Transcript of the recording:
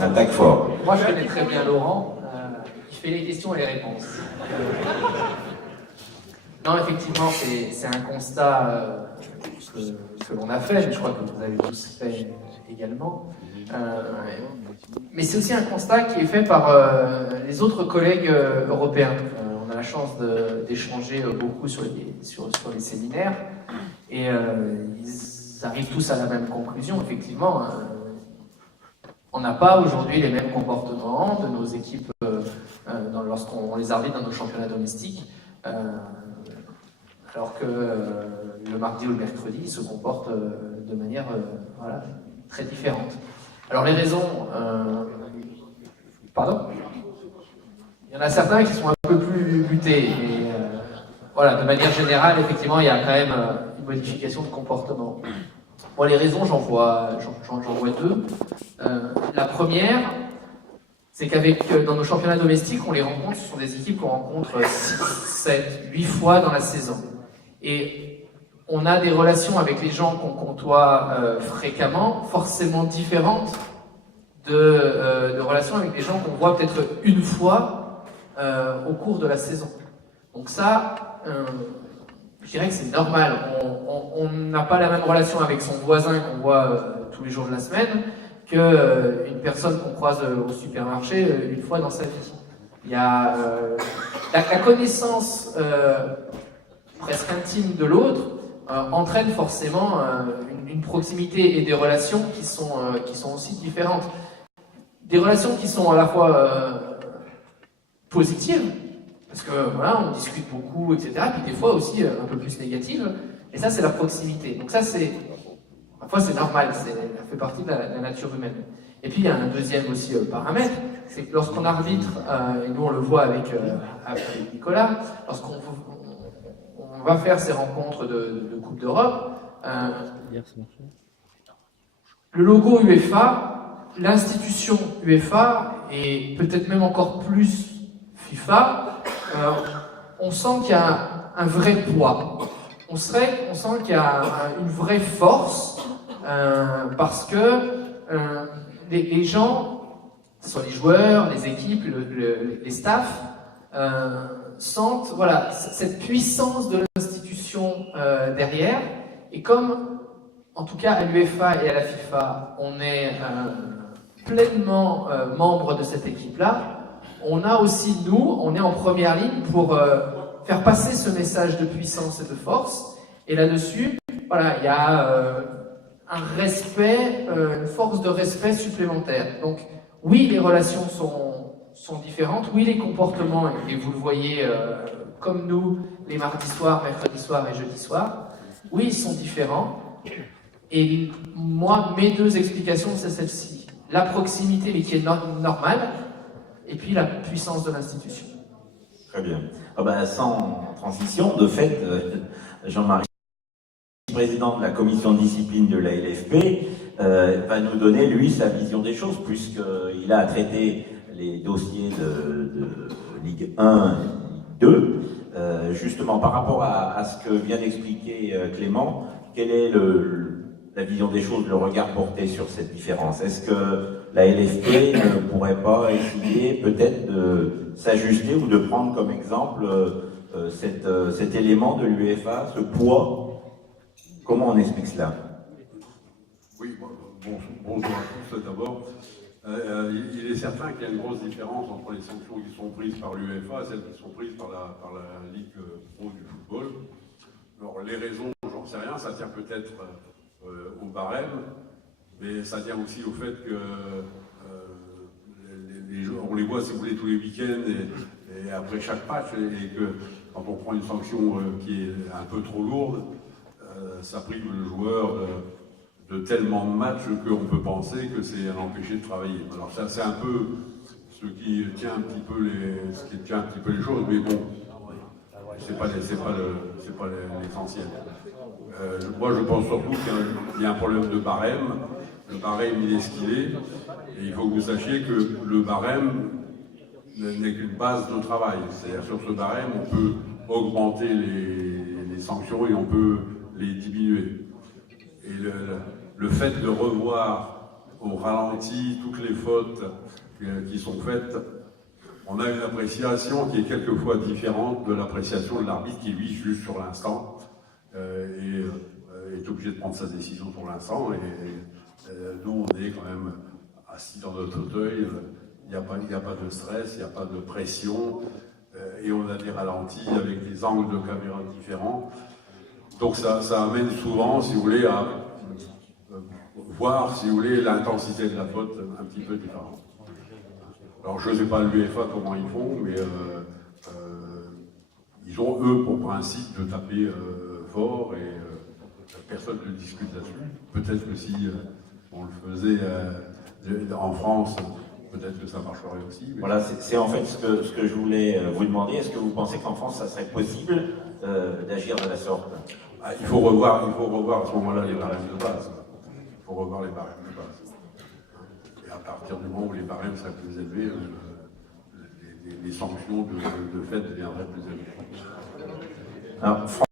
Attaque fort. Moi, je connais très bien Laurent. Il fait les questions et les réponses. Non, effectivement, c'est un constat que l'on a fait, mais je crois que vous avez tous fait également. Mais c'est aussi un constat qui est fait par les autres collègues européens. On a la chance d'échanger beaucoup sur les séminaires et ils arrivent tous à la même conclusion. Effectivement, on n'a pas aujourd'hui les mêmes comportements de nos équipes lorsqu'on les arbitre dans nos championnats domestiques, alors que le mardi ou le mercredi, ils se comportent de manière voilà, très différente. Alors les raisons... Pardon ? Il y en a certains qui sont un peu plus butés. Mais, voilà, de manière générale, effectivement, il y a quand même une modification de comportement. Bon, les raisons, j'en vois deux. La première, c'est dans nos championnats domestiques, on les rencontre, ce sont des équipes qu'on rencontre 6, 7, 8 fois dans la saison. Et on a des relations avec les gens qu'on côtoie fréquemment, forcément différentes de relations avec les gens qu'on voit peut-être une fois au cours de la saison. Donc ça, je dirais que c'est normal. On n'a pas la même relation avec son voisin qu'on voit tous les jours de la semaine qu'une personne qu'on croise au supermarché une fois dans sa vie. Il y a la connaissance presque intime de l'autre entraîne forcément une proximité et des relations qui sont aussi différentes. Des relations qui sont à la fois positives, parce que voilà, on discute beaucoup, etc. Puis des fois aussi un peu plus négatives. Et ça, c'est la proximité. Donc ça, parfois c'est normal, ça fait partie de la nature humaine. Et puis il y a un deuxième aussi paramètre, c'est que lorsqu'on arbitre, et nous on le voit avec Nicolas, lorsqu'on va faire ces rencontres de Coupe d'Europe, le logo UEFA, l'institution UEFA, et peut-être même encore plus FIFA, on sent qu'il y a un vrai poids. On sent qu'il y a une vraie force, parce que les gens, que ce soit les joueurs, les équipes, les staffs, sentent voilà, cette puissance de l'institution derrière. Et comme, en tout cas à l'UEFA et à la FIFA, on est pleinement membre de cette équipe-là, on a aussi, on est en première ligne pour faire passer ce message de puissance et de force. Et là-dessus, voilà, il y a un respect, une force de respect supplémentaire. Donc, oui, les relations sont différentes. Oui, les comportements, et vous le voyez comme nous, les mardis soirs, mercredis soirs et jeudis soirs, oui, ils sont différents. Et moi, mes deux explications, c'est celle-ci. La proximité, mais qui est normale, et puis la puissance de l'institution. Très bien. Ah ben, sans transition, de fait, Jean-Marie, président de la commission de discipline de la LFP, va nous donner, lui, sa vision des choses, puisqu'il a traité les dossiers de Ligue 1 et Ligue 2. Justement, par rapport à ce que vient d'expliquer Clément, quelle est la vision des choses, le regard porté sur cette différence? Est-ce que la LFP ne pourrait pas essayer peut-être de s'ajuster ou de prendre comme exemple cet élément de l'UEFA, ce poids? Comment on explique cela? Oui, bonjour à tous d'abord. Il est certain qu'il y a une grosse différence entre les sanctions qui sont prises par l'UEFA et celles qui sont prises par la Ligue pro du football. Alors les raisons, j'en sais rien, ça tient peut-être au barème, mais ça tient aussi au fait que les joueurs, on les voit si vous voulez tous les week-ends et après chaque match, et que quand on prend une sanction qui est un peu trop lourde, ça prive le joueur de tellement de matchs qu'on peut penser que c'est à l'empêcher de travailler. Alors ça, c'est un peu ce qui tient un petit peu les choses, mais bon, c'est pas l'essentiel. Moi, je pense surtout qu'il y a un problème de barème. Le barème, il est ce qu'il est, et il faut que vous sachiez que le barème n'est qu'une base de travail. C'est-à-dire sur ce barème, on peut augmenter les sanctions et on peut les diminuer. Et le fait de revoir on ralentit toutes les fautes qui sont faites, on a une appréciation qui est quelquefois différente de l'appréciation de l'arbitre qui, lui, juge sur l'instant et est obligé de prendre sa décision pour l'instant. Et nous, on est quand même assis dans notre fauteuil, il n'y a pas de stress, il n'y a pas de pression, et on a des ralentis avec des angles de caméra différents. Donc ça amène souvent, si vous voulez, à voir, si vous voulez, l'intensité de la faute un petit peu différente. Alors je ne sais pas l'UEFA comment ils font, mais ils ont, eux, pour principe de taper fort et personne ne discute là-dessus. Peut-être que si on le faisait en France, peut-être que ça marcherait aussi. Mais... Voilà, c'est en fait ce que je voulais vous demander. Est-ce que vous pensez qu'en France, ça serait possible d'agir de la sorte? Il faut revoir à ce moment-là les barèmes de base. Il faut revoir les barèmes de base. Et à partir du moment où les barèmes seraient plus élevés, les sanctions de fait deviendraient plus élevées. Alors,